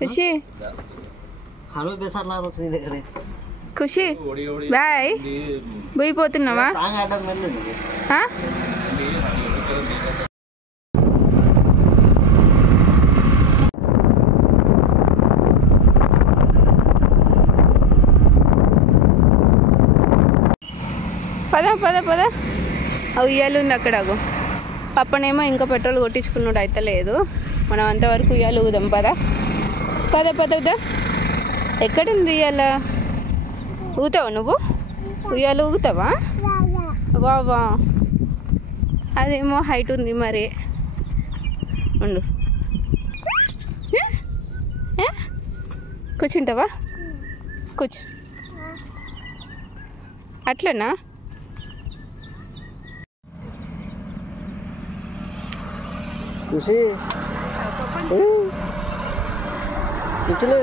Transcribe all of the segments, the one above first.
ఖుషి ఖుషి bye పోయిపోతున్నావా పద పద పద ఉయ్యాలు ఉంది అక్కడ పప్పనేమో ఇంకా పెట్రోల్ కొట్టించుకున్నాడు అయితే లేదు మనం అంతవరకు ఉయ్యాలు ఊదాం పద పద పద ఎక్కడుంది ఉయ్యాల ఊతావా నువ్వు ఉయ్యాలు ఊగుతావా వా అదేమో హైట్ ఉంది మరి ఉండు కూర్చుంటావా కూర్చో అట్లనా ఖుషి కూర్చోలే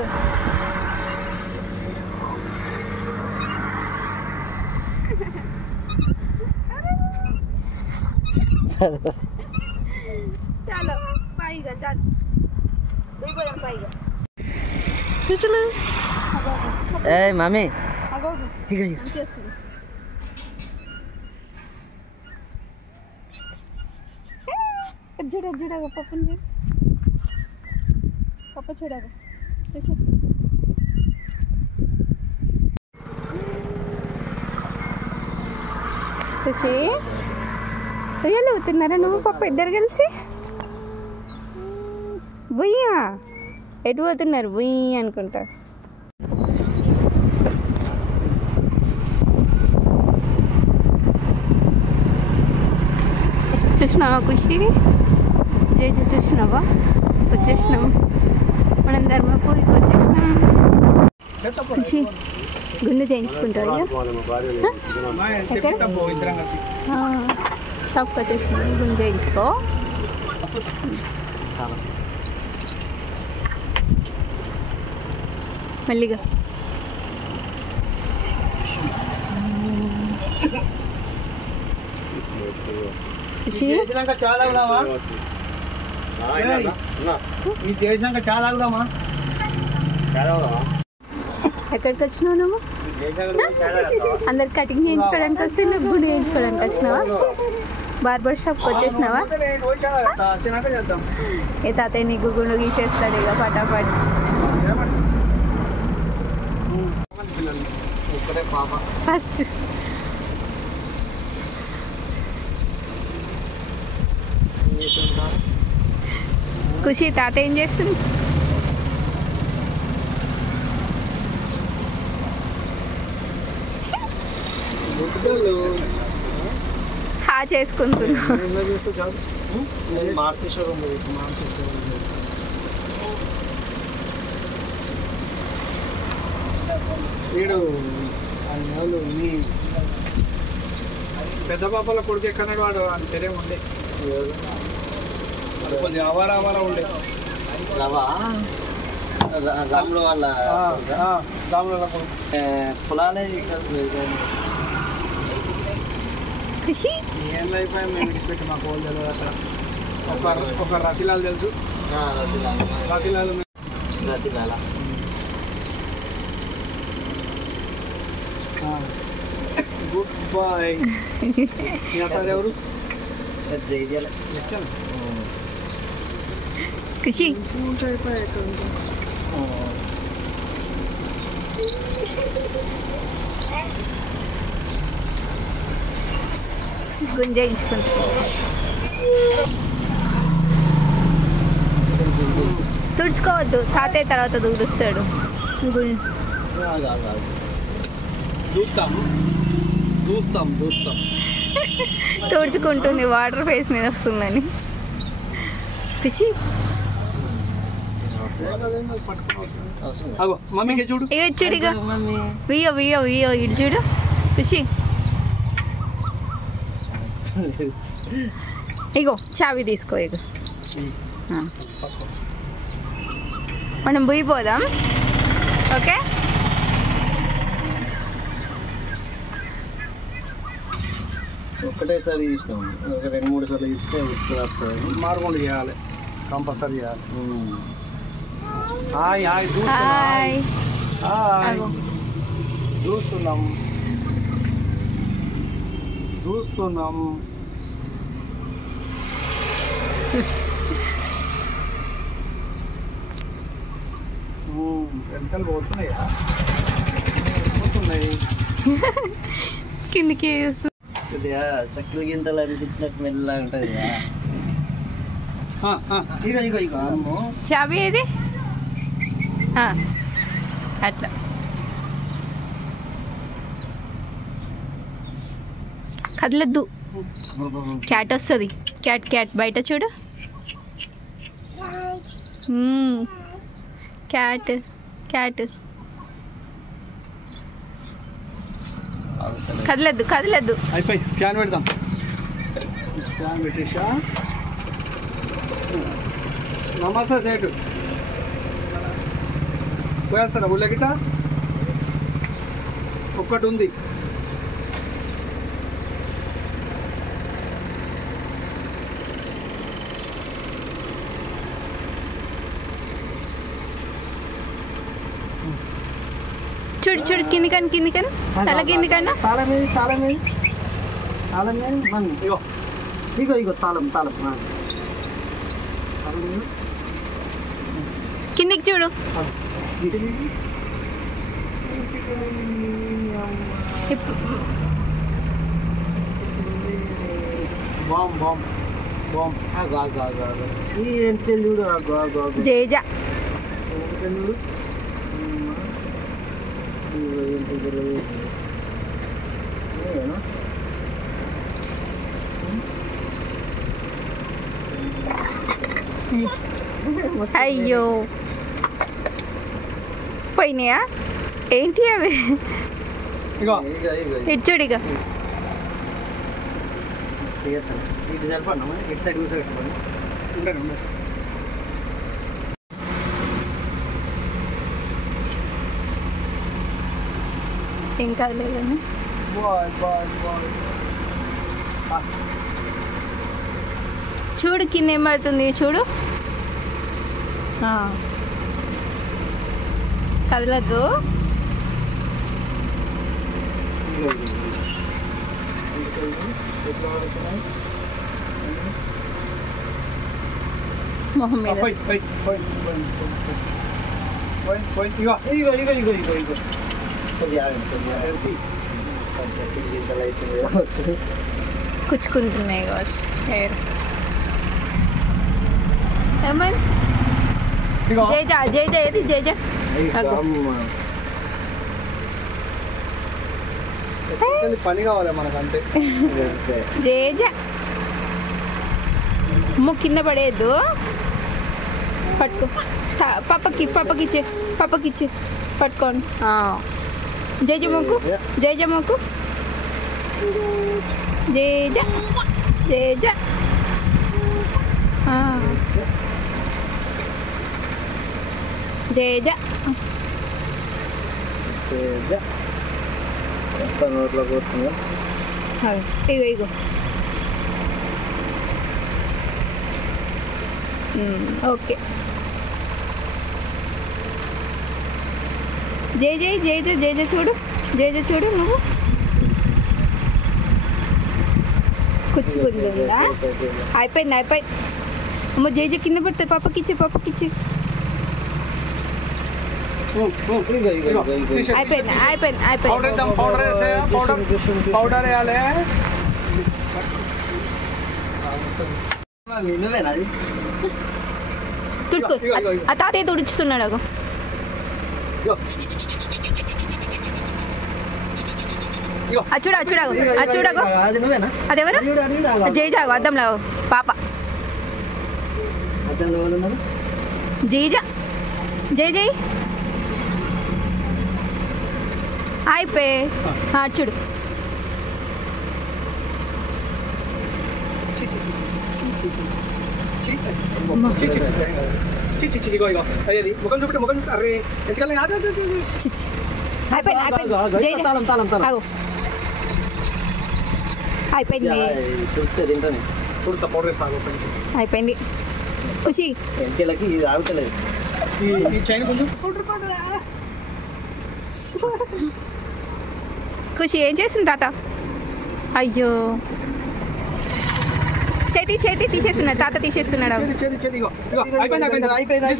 చాలు పైగా చాలు పోయిపోదాం పైగా కూర్చోలే ఏ మమ్మీ అంతేస్తుంది చూడగా పప్పుని చూడు పప్పు చూడగా చూసి చూసి ఉయ్యాలు ఊతున్నారా నువ్వు పప్పు ఇద్దరు కలిసి బుయ్యా ఎటు పోతున్నారు బుయ్యి అనుకుంటా చూసినావా ఖుషి జేజు చూసినావా వచ్చేసినాం మనం ధర్మపూరికి వచ్చేసినాం ఖుషి గుండు చేయించుకుంటారు షాప్కి వచ్చేసినాం గుండు చేయించుకో మళ్ళీగా చాలా ఎక్కడికి వచ్చినావు నువ్వు అందరు కటింగ్ చేయించుకోవడానికి వస్తే నువ్వు గుండు చేయించుకోవడానికి వచ్చినావా బార్బర్ షాప్కి వచ్చేసినావా ఏ తాతయ్య నీకు గుండు గీసేస్తాడు ఇక పటాపట్ ఫస్ట్ ఖుషి తాత ఏం చేస్తుంది హా చేసుకుంటున్నా పెద్ద పాపల కొడుకు ఎక్కన్నాడు వాడు అని తెలియముండే కొంచెం అవారా ఉండే రాముల వాళ్ళ పొలాలే ఖుషి ఏం అయిపోయాం మేము విడిచిపెట్టి మాకు వాళ్ళు తెలియదు అక్కడ ఒక రతిలాల్ తెలుసు రతిలాల గుడ్ బాయ్ ఎవరు జైద్యాల ఇష్టం ఖుషి గుంజయించుకుంటా తుడుచుకోవద్దు తాతయ్య తర్వాత తుడుస్తాడు తుడుచుకుంటుంది వాటర్ ఫేస్ మీద వస్తుందని ఖుషి మమ్మీకి చూడు ఇచ్చుడిగా వియో వియో వియో ఇటు చూడు ఖుషి ఇగో చావి తీసుకో ఇగో మనం పోయిపోదాం ఓకే ఒకటేసారి తీసినాం ఒక 2-3 సార్లు ఇస్తే వస్తుంది మార్గొండ చేయాలి compulsory hi hi hi hi చూస్తున్నాం వెనకాల పోతున్నాయా పోతున్నాయి కిందికి చూస్తూ చక్కల గింతలు అనిపించినట్టు మెల్లగా ఉంటుంది ఇగో ఇగో ఇగో అమ్మో చాబీ ఏది అట్లా కదలద్దు క్యాట్ వస్తుంది క్యాట్ బయట చూడు క్యాట్ కదలద్దు అయిపోయి ఫ్యాన్ పెడదాం ఫ్యాన్ పెట్టేసా నమస్తే సేటు పోయేస్తారా ఊళ్ళో గిట్ట ఒక్కటి ఉంది చూడు కిందికని తల కిందికన్నా తాళం మమ్మీ ఇగో ఇగో తాళం కిందికి చూడు ఈ ఎంటికలు చూడు జేజా ఎంటికలు చూడు అయ్యో పోయినాయా ఏంటి అవి ఇటు చూడు ఇక ఇటు సరిపడినా ఇటు సైడ్ కూర్చోబెట్టుకోండి ఏం కాదులేదని చూడు కింద ఏం పడుతుంది చూడు కదలద్దు మొహం మీద కుచ్చుకుంటున్నాయి కావచ్చు హెయిర్ ఏమైంది జేజా ఏది జేజా పని కావాలి మనకు అంతే జేజా కింద పడేయద్దు పట్టుకో పాపకిచ్చే పట్టుకోండి జేజ మొక్కు జేజా నోట్లో పోతుందా ఇగో ఓకే జేజ చూడు నువ్వు కుచ్చుకుంటుందా అయిపోయింది అమ్మ జేజ కింద పడుతుంది పాపకిచ్చి అయిపోయింది పౌడర్ వేయాలి నువ్వేనా అది తుడుచుకో ఆ తాతయ్య తుడుచుతున్నాడు అగో చూడగో అది నువ్వేనా అదెవరు జేజాగో అద్దంలో పాప అద్దంలో వాళ్ళు ఉన్నారు జై అయిపోయి చూడు ముఖం చూపెట్టు అరే ఎందుకల్లా అయిపోయింది పౌడర్ అయిపోయింది ఖుషి ఎంటీలకి ఇది ఆగుతలేదు. ఈ చైన్ కొంచెం ఖుషి ఏం చేస్తుంది తాత? అయ్యో చేతి చేతి తీసేస్తున్నాడు తాత, తీసేస్తున్నాడు. చేతి చేతి ఇగో ఇగో అయిపోయింది.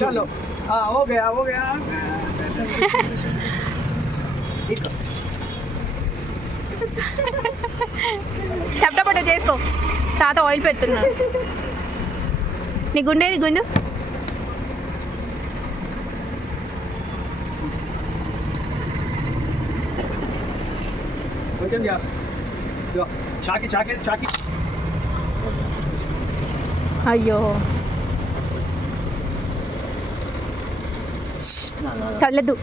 చలో हो गया టపటపట చేసుకో. తాత ఆయిల్ పెడుతున్నాడు. నీ గుండేది గుండు. కొంచెం చాకి అయ్యో కదలేదు.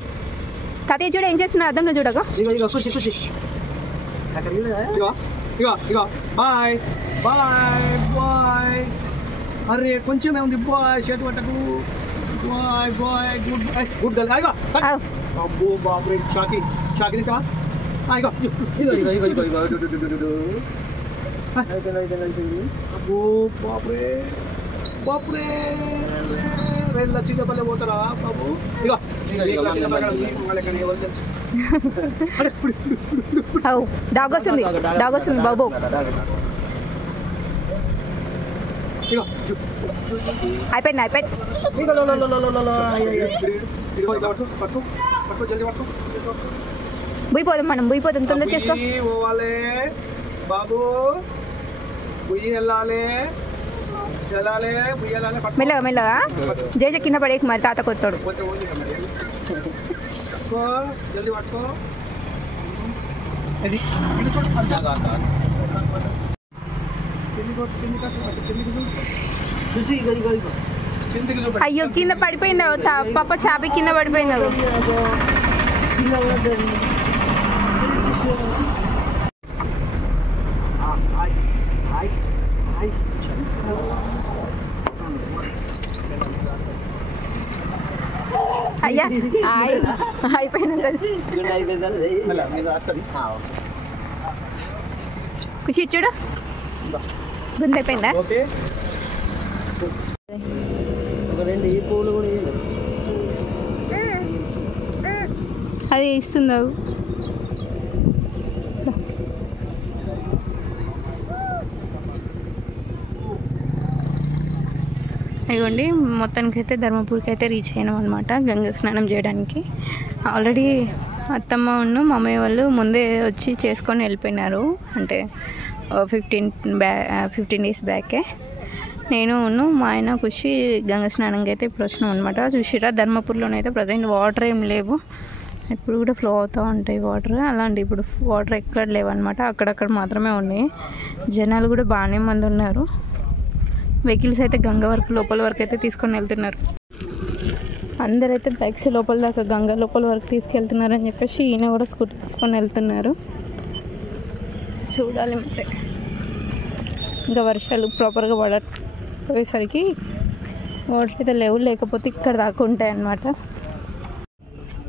తాతయ్య చూడ ఏం చేస్తున్నా అర్థంలో చూడగా. ఇగో బాయ్ అరే కొంచెమే ఉంది బాయ్, చేతి పట్టకు బాయ్ గుడ్ గర్ల్. అబ్బో బాబు చాకి తింటా. అబ్బో బాపురే రైలు చిన్నపల్లె పోతారా బాబు. దాగొస్తుంది బాబు. అయిపోయింది. బుయిపోదాం మనం, బుయిపోదాం. తొందర చేసుకో బాబు. బుయ్యి వెళ్ళాలి మెల్లగా జేజ కింద పడేకి మరి తాత కొత్తాడు. జల్దీ పట్టుకో. అయ్యో కింద పడిపోయిందా పాప, చాపి కింద పడిపోయిందా. అయ్యా అయిపోయినా ఖుషి చూడు గుండె అయిపోయిందా. అది ఇస్తుందా. ఇదిగోండి మొత్తానికి అయితే ధర్మపూర్కి అయితే రీచ్ అయినాం అనమాట గంగా స్నానం చేయడానికి. ఆల్రెడీ అత్తమ్మ ఉన్న మమ్మీ వాళ్ళు ముందే వచ్చి చేసుకొని వెళ్ళిపోయినారు. అంటే 15 డేస్ బ్యాకే నేను మా ఆయన ఖుషి గంగా స్నానంకి అయితే ఇప్పుడు వచ్చినాం అనమాట. చూసిరా ధర్మపూర్లోనైతే ప్రజెంట్ వాటర్ ఏం లేవు, ఇప్పుడు కూడా ఫ్లో అవుతూ ఉంటాయి వాటర్. అలాంటి ఇప్పుడు వాటర్ ఎక్కడ లేవన్నమాట, అక్కడక్కడ మాత్రమే ఉన్నాయి. జనాలు కూడా బాగానే మంది ఉన్నారు. వెహికల్స్ అయితే గంగ వరకు లోపల వరకు అయితే తీసుకొని వెళ్తున్నారు. అందరైతే బైక్స్ లోపల దాకా గంగ లోపల వరకు తీసుకెళ్తున్నారని చెప్పేసి ఈయన కూడా స్కూటీ తీసుకొని వెళ్తున్నారు. చూడాలి మరి ఇంకా వర్షాలు ప్రాపర్గా పడపోయేసరికి వాటర్ అయితే లేవు, లేకపోతే ఇక్కడ దాకా ఉంటాయి అన్నమాట.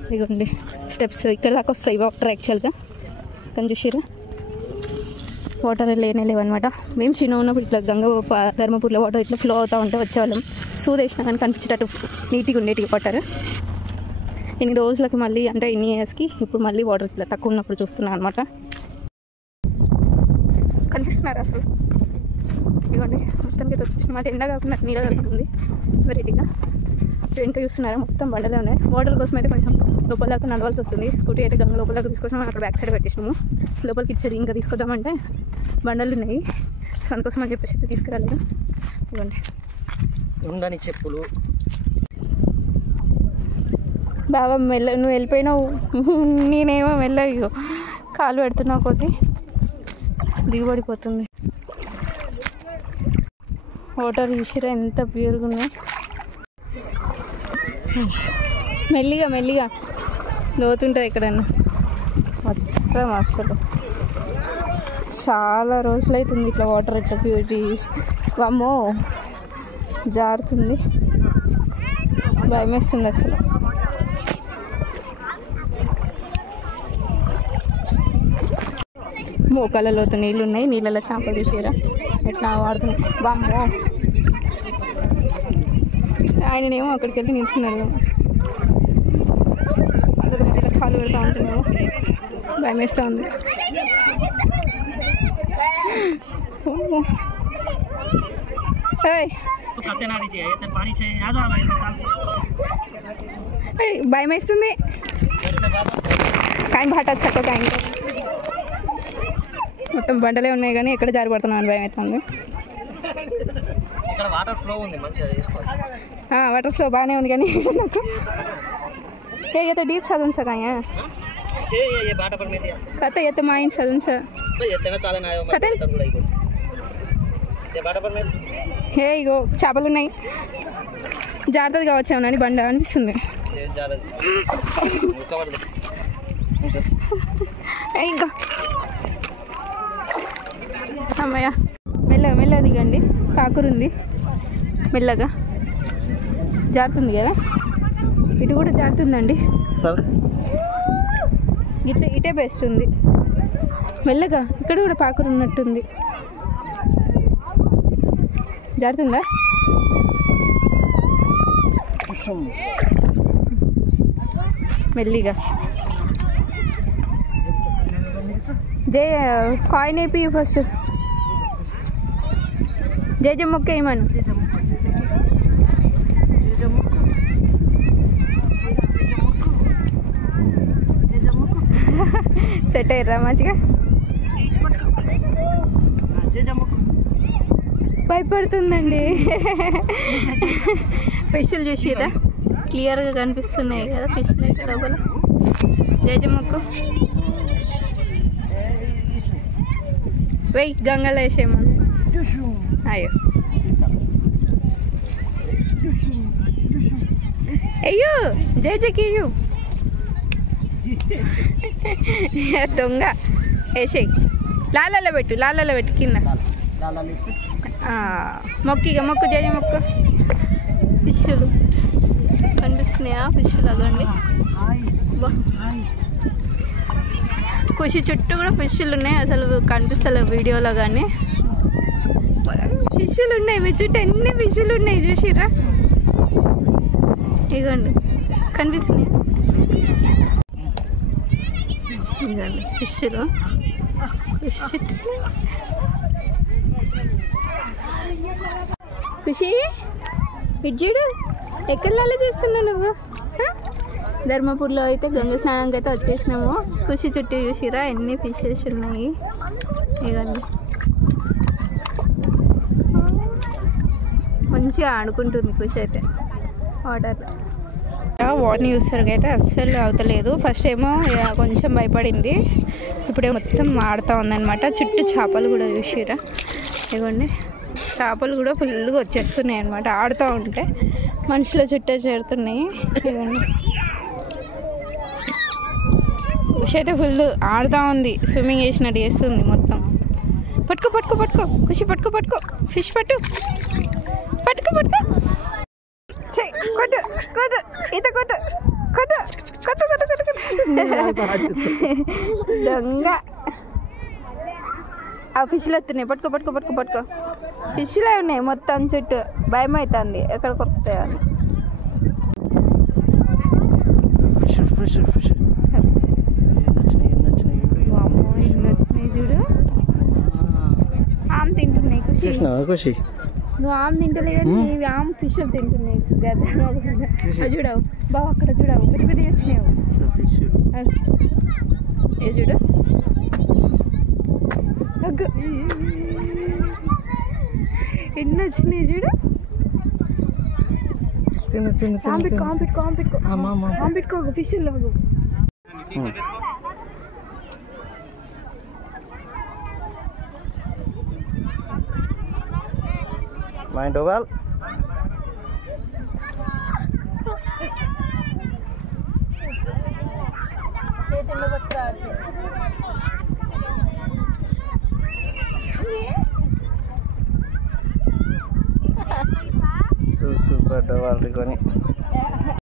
ఇదిగోండి స్టెప్స్ ఇక్కడ దాకా వస్తాయి వాటర్. యాక్చువల్గా కానీ చూసిరా వాటర్ లేవన్నమాట. మేము చిన్న ఉన్నప్పుడు ఇట్లా ధర్మపూర్లో వాటర్ ఇట్లా ఫ్లో అవుతూ ఉంటే వచ్చేవాళ్ళం. సూదేసినా కానీ కనిపించేటట్టు నీట్గా ఉండేటివి వాటర్. ఇన్ని రోజులకి మళ్ళీ అంటే ఇన్ని ఇయర్స్కి ఇప్పుడు మళ్ళీ వాటర్ ఇట్లా తక్కువ ఉన్నప్పుడు చూస్తున్నాను అనమాట. కనిపిస్తున్నారు అసలు. ఇదిగోండి మొత్తానికి వచ్చేసినమాట. ఎండ కాకుండా నీళ్ళ దొరుకుతుంది వెరైటీగా. ఇంకా చూస్తున్నారా మొత్తం బండలే ఉన్నాయి. వాటర్ కోసం అయితే కొంచెం లోపల దాకా నడవాల్సి వస్తుంది. స్కూటీ అయితే గంగ లోపల దాకా తీసుకొచ్చాము, అక్కడ బ్యాక్ సైడ్ పెట్టేసినాము. లోపలికి ఇచ్చారు ఇంకా తీసుకొద్దామంటే బండలు ఉన్నాయి, అందుకోసం అని చెప్పేసి తీసుకురాలేదు. ఇవ్వండి ఉండని చెప్పులు. బాబా నువ్వు వెళ్ళిపోయినావు, నేనేమో ఇగో కాలు పెడుతున్నావు కొద్ది దిగుబడిపోతుంది. వాటర్ చూసిరా ఎంత ప్యూర్గా ఉన్నాయి. మెల్లిగా లోతుంటుంది ఎక్కడన్నా. మొత్తం అసలు చాలా రోజులు అవుతుంది ఇట్లా వాటర్ ఇట్లా ప్యూరిటీ చూసి. అమ్మో జారుతుంది, భయం వేస్తుంది అసలు. మోకాళ్ళ లోతు నీళ్ళు ఉన్నాయి. నీళ్ళలో చేపలు చూసారా ఎట్లా వాడుతున్నాయి. బామ్మో ఆయననేమో అక్కడికి వెళ్ళి నిల్చున్నారు. ఇలా కాలు పెడతా ఉంటున్నాము. భయం వేస్తూ ఉంది. భయం వేస్తుంది. కాయ బాట చక్క కాయ మొత్తం బండలే ఉన్నాయి కానీ ఎక్కడ జారి పడుతున్నాం అని భయం అవుతుంది. వాటర్ ఫ్లో బాగానే ఉంది కానీ నాకు ये तो डीप साधन सा कहाँ है ये बाटा पर में दिया कहते ये तो माइन साधन सा ये तेरा चालन आया कहते ये बाटा पर में हे इगो చేపలు ఉన్నాయి. జాగ్రత్తగా వచ్చామని బండ అనిపిస్తుంది. ఇంకా అమ్మయ్య మెల్లగా మెల్లగా దిగండి. కాకురుంది మెల్లగా జారుతుంది కదా. ఇటు కూడా జారుతుందండి సార్. ఇట్లా ఇటే బెస్ట్ ఉంది. మెల్లగా ఇక్కడ కూడా పాకురు ఉన్నట్టుంది. జారుతుందా? మెల్లిగా జయ కాయిన్ వేపి ఫస్ట్. జయ మొక్క ఏమను సెట్ అయ్యారా మంచిగా? భయపడుతుందండి. ఫిష్లు చూసిరా క్లియర్గా కనిపిస్తున్నాయి కదా ఫిష్లు అయితే లోపల. జయజమ్మకు వెయ్యి గంగలో వేసేమో. అయ్యో అయ్యో జయజకి అయ్యో దొంగ వేసేయి. లాలలో పెట్టు లాలలో పెట్టు కింద మొక్కిగా మొక్కు జయ మొక్కు. ఫిష్లు కనిపిస్తున్నాయా? ఫిష్ లాగండి. ఖుషి చుట్టూ కూడా ఫిష్లు ఉన్నాయి. అసలు కనిపిస్తలేవు వీడియోలో కానీ ఫిష్లు ఉన్నాయి. మీ చుట్టూ ఎన్ని ఫిష్లు ఉన్నాయి చూసిరా? ఇగోండి కనిపిస్తున్నాయా? ఇదండి ఫిష్లు. ఫిష్ ఖుషి ఇడ్జుడు ఎక్కడలా చేస్తున్నావు నువ్వు? ధర్మపూర్లో అయితే గంగ స్నానానికి అయితే వచ్చేసినాము. ఖుషి చుట్టూ చూసిరా ఎన్ని ఫిషెస్ ఉన్నాయి. ఇవన్నీ మంచిగా ఆడుకుంటుంది ఖుషి అయితే వాటర్లో. వాటర్ని చూసరికి అయితే అస్సలు అవుతలేదు. ఫస్ట్ ఏమో కొంచెం భయపడింది. ఇప్పుడే మొత్తం ఆడుతూ ఉందన్నమాట. చుట్టూ చేపలు కూడా చూసిరా ఇవ్వండి. చేపలు కూడా ఫుల్గా వచ్చేస్తున్నాయి అన్నమాట. ఆడుతూ ఉంటే మనుషుల చుట్టూ చేరుతున్నాయి. ఇవ్వండి ఖుషి అయితే ఫుల్ ఆడుతూ ఉంది. స్విమ్మింగ్ చేసినట్టు చేస్తుంది మొత్తం. పట్టుకో పట్టుకో పట్టుకో ఖుషి పట్టుకో పట్టుకో. ఫిష్ పట్టు పట్టుకో పట్టుకో. కొట్టు కొట్టు ఈత కొట్టు కొట్టు కొట్టు కొట్టు కొట్టు. దొంగ ఆ ఫిష్లు వస్తున్నాయి. పట్టుకో పట్టుకో పట్టుకో పట్టుకో. ఫిష్లే ఉన్నాయి మొత్తం చుట్టూ. భయం అవుతుంది ఎక్కడ కొరుకుతాయో అని. ఎన్ని వచ్చినాయి చూడు. ఆమె తింటున్నాయి ఖుషి. నువ్వు ఆమె తింటలేదు కానీ ఆమె ఫిష్లు తింటున్నాయి. చూడవు బావ అక్కడ చూడవు పెద్ద పెద్ద వచ్చినావు. ఏ చూడు ఎన్ని వచ్చినాయి చూడు. కాంపిట్టుకో ఫిష్ లాగు. మైండ్ ఓవల్ చేతుల్లో పట్టుకు సూపర్ వాళ్ళని